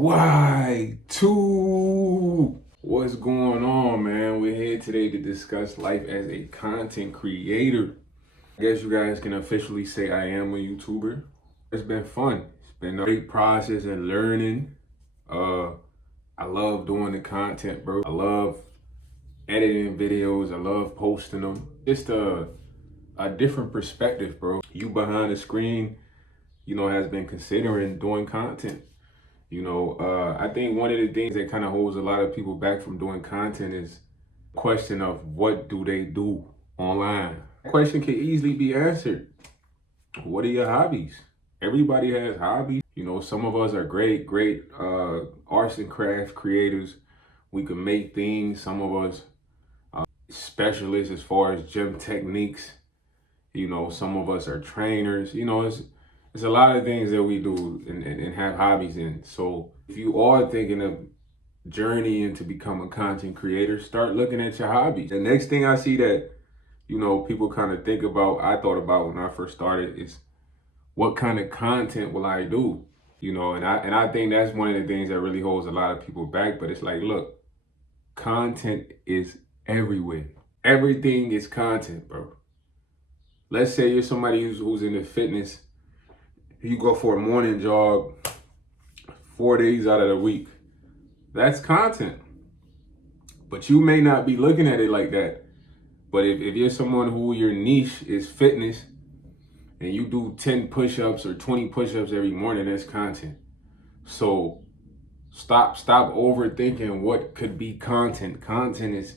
Y2. What's going on, man? We're here today to discuss life as a content creator. I guess you guys can officially say I am a YouTuber. It's been fun. It's been a great process and learning. I love doing the content, bro. I love editing videos. I love posting them. Just a different perspective, bro. You behind the screen, has been considering doing content. I think one of the things that kind of holds a lot of people back from doing content is the question of what do they do online? That question can easily be answered. What are your hobbies? Everybody has hobbies. Some of us are great arts and craft creators. We can make things. Some of us specialists as far as gym techniques. Some of us are trainers. It's a lot of things that we do and have hobbies in. So if you are thinking of journeying to become a content creator, start looking at your hobbies. The next thing I see that, people kind of think about, I thought about when I first started is what kind of content will I do? And I think that's one of the things that really holds a lot of people back. But it's like, look, content is everywhere. Everything is content, bro. Let's say you're somebody who's into fitness. You go for a morning jog 4 days out of the week. That's content. But you may not be looking at it like that. But if you're someone who your niche is fitness and you do 10 push-ups or 20 push-ups every morning, that's content. So stop overthinking what could be content. Content is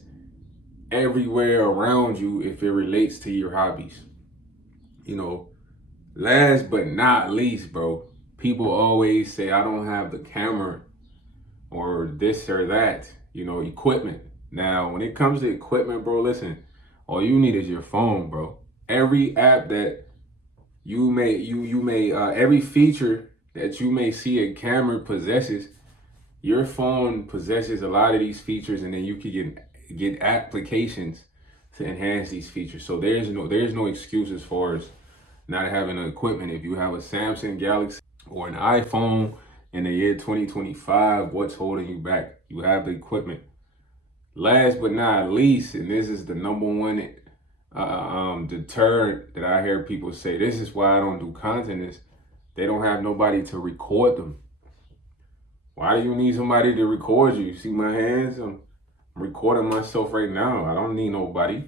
everywhere around you if it relates to your hobbies. Last but not least, bro, people always say I don't have the camera or this or that, equipment. Now, when it comes to equipment, bro, listen, all you need is your phone, bro. Every app that every feature that you may see a camera possesses, your phone possesses a lot of these features, and then you can get applications to enhance these features. So there's no excuse as far as not having the equipment. If you have a Samsung Galaxy or an iPhone in the year 2025, what's holding you back? You have the equipment. Last but not least, and this is the number one deterrent that I hear people say, this is why I don't do content, is they don't have nobody to record them. Why do you need somebody to record you? You see my hands? I'm recording myself right now. I don't need nobody.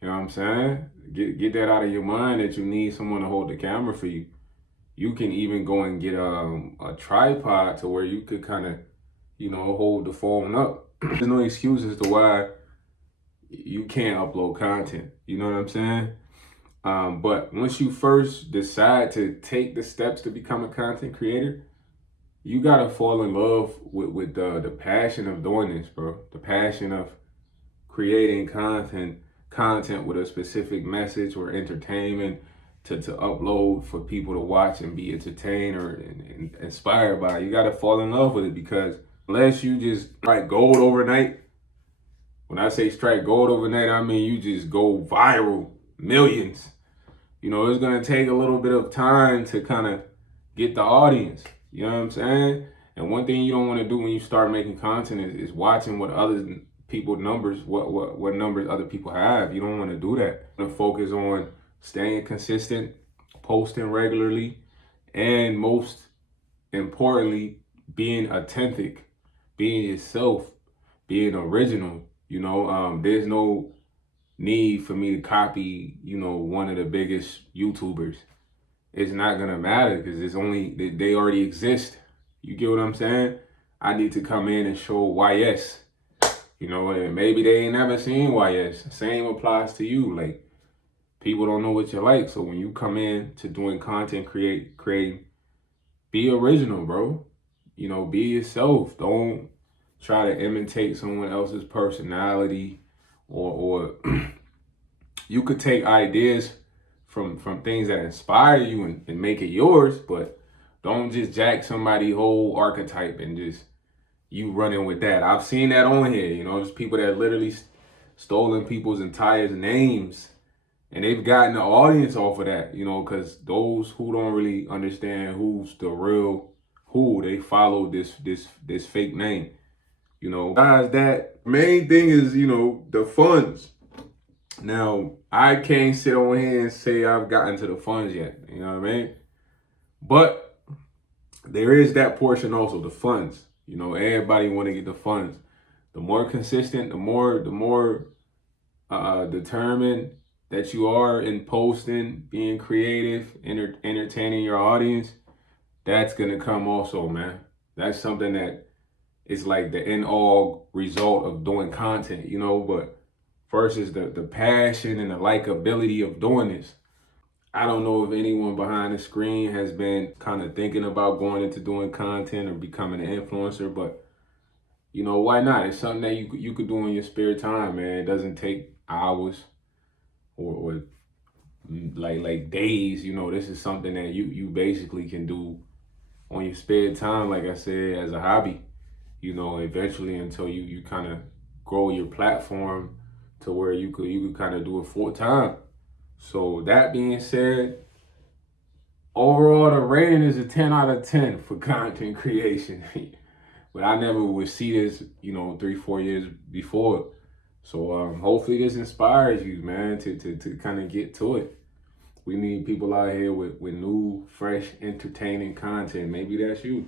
You know what I'm saying? Get that out of your mind that you need someone to hold the camera for you. You can even go and get a tripod to where you could kind of, hold the phone up. There's no excuse as to why you can't upload content. You know what I'm saying? But once you first decide to take the steps to become a content creator, you gotta fall in love with the passion of doing this, bro. The passion of creating content with a specific message or entertainment to upload for people to watch and be entertained or inspired by. You got to fall in love with it, because unless you just strike gold overnight, when I say strike gold overnight, I mean you just go viral, millions. It's going to take a little bit of time to kind of get the audience. You know what I'm saying? And one thing you don't want to do when you start making content is watching what other people numbers, what numbers other people have. You don't want to do that. You want to focus on staying consistent, posting regularly, and most importantly, being authentic, being yourself, being original. There's no need for me to copy, one of the biggest YouTubers. It's not gonna matter because they already exist. You get what I'm saying? I need to come in and show YS. And maybe they ain't never seen YS. Same applies to you. Like, people don't know what you like. So when you come in to doing content creating, be original, bro. Be yourself. Don't try to imitate someone else's personality or you could take ideas from things that inspire you and make it yours, but don't just jack somebody's whole archetype and just you running with that. I've seen that on here, there's people that literally stolen people's entire names, and they've gotten the audience off of that, because those who don't really understand who's the real who they follow this fake name. You know, besides that, main thing is, you know, the funds. Now, I can't sit on here and say I've gotten to the funds yet. You know what I mean? But there is that portion also, the funds. You know, everybody want to get the funds. The more consistent, the more determined that you are in posting, being creative, entertaining your audience, that's gonna come also, man. That's something that is like the end all result of doing content, you know. But first is the passion and the likability of doing this. I don't know if anyone behind the screen has been kind of thinking about going into doing content or becoming an influencer, but you know, why not? It's something that you could do in your spare time, man. It doesn't take hours or like days. You know, this is something that you basically can do on your spare time, like I said, as a hobby. You know, eventually until you kind of grow your platform to where you could kind of do it full time. So that being said, overall the rating is a 10 out of 10 for content creation. But I never would see this, you know, 3-4 years before. So hopefully this inspires you, man, to kind of get to it. We need people out here with new, fresh, entertaining content. Maybe that's you.